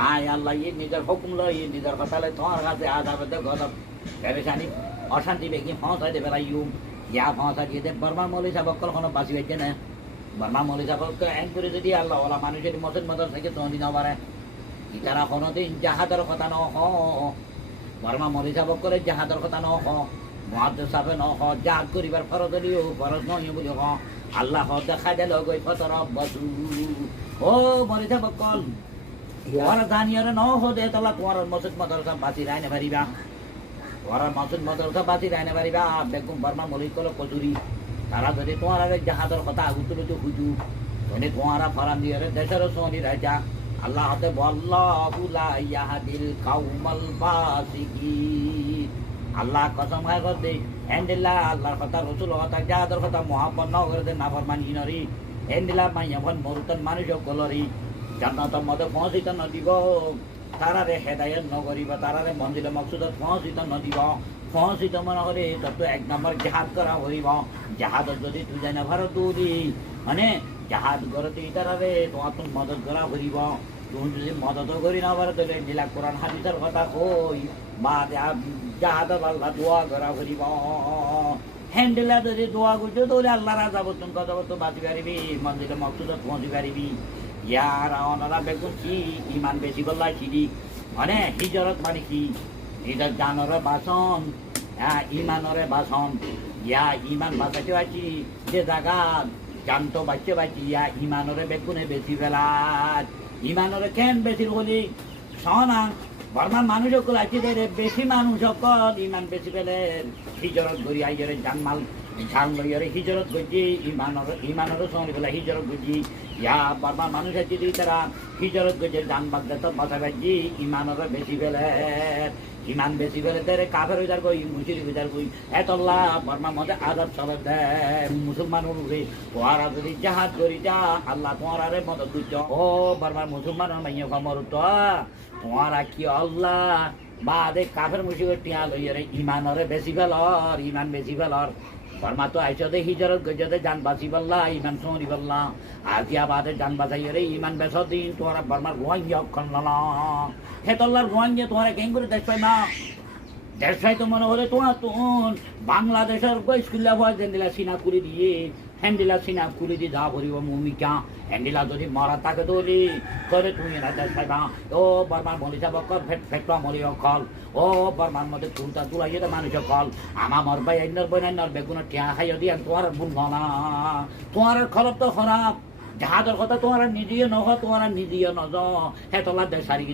আয় আল্লাহ ই নিজের হুকুম লই নিজের কথা লই তোমার কাছে আদাবে তো গজব পেরেশানি অশান্তি বেগি পৌঁছাই দেবে ইউ ইয়া পৌঁছা দিয়ে দে বর্মা মৌলী সাহেব কোনো বাঁচি হইছে না বর্মা মৌলী সাহেবকে এন করে যদি আল্লাহ ওলা মানুষের মসজিদ মদর থেকে তৈরি না পারে ইতারা কোনোদিন জাহাদের কথা ন হ বর্মা মৌলী সাহেব করে জাহাদের কথা ন হ মহাদ্দ সাহেব ন হ জাহাদ করিবার ফরজ দিও ফরজ নয় বলি হ আল্লাহ দেখা দিল গই ফতর বসু ও মৌলী সাহেব কল ওরা দানিয়ারে ন হদে তালা তোমার মসজিদ মাদ্রাসা বাঁচি রাইনে পারিবা ওরা মসজিদ মাদ্রাসা বাঁচি রাইনে পারিবা বেগম বর্মা মলিক কল কচুরি তারা যদি তোমার আগে জাহাজের কথা আগুতুলে তো হুজু ধনে তোমারা ফরান দিয়ে দেশের সোনি রাজা আল্লাহ হতে বল্লাহু লা ইয়াহদিল কাউমাল ফাসিকিন আল্লাহ কসম খায় করতে এন্ডিল্লাহ আল্লাহর কথা রসুল কথা জাহাজের কথা মহাপন ন করে না ফরমানি নরি এন্ডিল্লাহ মাইয়াফন মরুতন মানুষ কলরি জান্নাতের মধ্যে পৌঁছিত নদিব তারারে হেদায়ত নকরিব তারারে মঞ্জিলে মকসুদত পৌঁছিত নদিব পৌঁছিত মনে করে তত এক নম্বর জাহাজ করা হইব জাহাজত যদি তুই যাই না ভারত দৌড়ি মানে জাহাজ করতে তারারে তোমার তো মদত করা হইব তুমি যদি মদত করি না ভারত নীলা কোরআন হাদিসের কথা কই বা জাহাজত আল্লাহ দোয়া করা হইব হ্যান্ডেলা যদি দোয়া করছো তাহলে আল্লাহ রাজা বর্তন কথা বলতো বাঁচি পারিবি মঞ্জিলে মকসুদত পৌঁছি পারিবি ইয়ারা ওনারা বেগুন কি ইমান বেশি বললাই সিডি মানে হিজরত মানে কি এটা জানরে বাসন ইমানরে বাসন ইয়া ইমান বাঁচাতে পারছি যে জায়গা জানতো বাচ্চা পাচ্ছি ইয়া ইমানরে বেগুনে বেশি বেলাত ইমানরে কেন বেশি বলি সনা বর্মার মানুষ সকল আছে বেশি মানুষ সকল ইমান বেশি পেলে হিজরত করি আইজরে জানমাল ঝাল লইয়ারে হিজরত করছি ইমানরও সঙ্গে বলে হিজরত করছি ইয়া বর্মার মানুষ আছে তারা হিজরত করছে জান বাগদা তো বাঁচা পাচ্ছি ইমানরও বেশি পেলে ইমান বেশি পেলে তারে কাফের হয়ে যার কই মুসির হয়ে যার কই এতল্লাহ বর্মার মধ্যে আদব সবে দেয় মুসলমান উঠবে ওরা যদি জাহাজ করি যা আল্লাহ তোমার মদত করছ ও বর্মার মুসলমান মাইয়া কমর তো তোমারা কি আল্লাহ বা দে কাফের মুসিবত টিয়া লইয়ারে ইমানরে বেশি পেলর ইমান বেশি পেলর বর্মা তো আইসো দে হিজরত গজতে জান বাঁচি বললা ইমান সরি বললা আজিয়া বাদে জান বাঁচাই রে ইমান বেশ দিন তোরা বর্মার রোয়াঙ্গি অক্ষণ না হেতল্লার রোয়াঙ্গি তোরা কেন করে দেশ পাই না দেশ পাই তো মনে হলে তোমার তখন বাংলাদেশের স্কুল্লা ভয় দিলা সিনা করে দিয়ে হ্যান্ডিলা সিনা খুলে দিয়ে যা ভরিব ভূমিকা হ্যান্ডিলা যদি মরা তাকে দলি করে তুমি না দেশ পাইবা ও বর্মার মলি যাব কর ফেটলা মলি অকল ও বর্মার মধ্যে তুলতা তুলাই মানুষ অকল আমার মরবাই আইনার বইনার বেগুনের টিয়া খাইয়া দিয়ে তোমার বুনব না তোমার খবর তো খারাপ জাহাজের কথা তোমার নিজেও নহ তোমার নিজেও নজ হেতলা দেশ সারি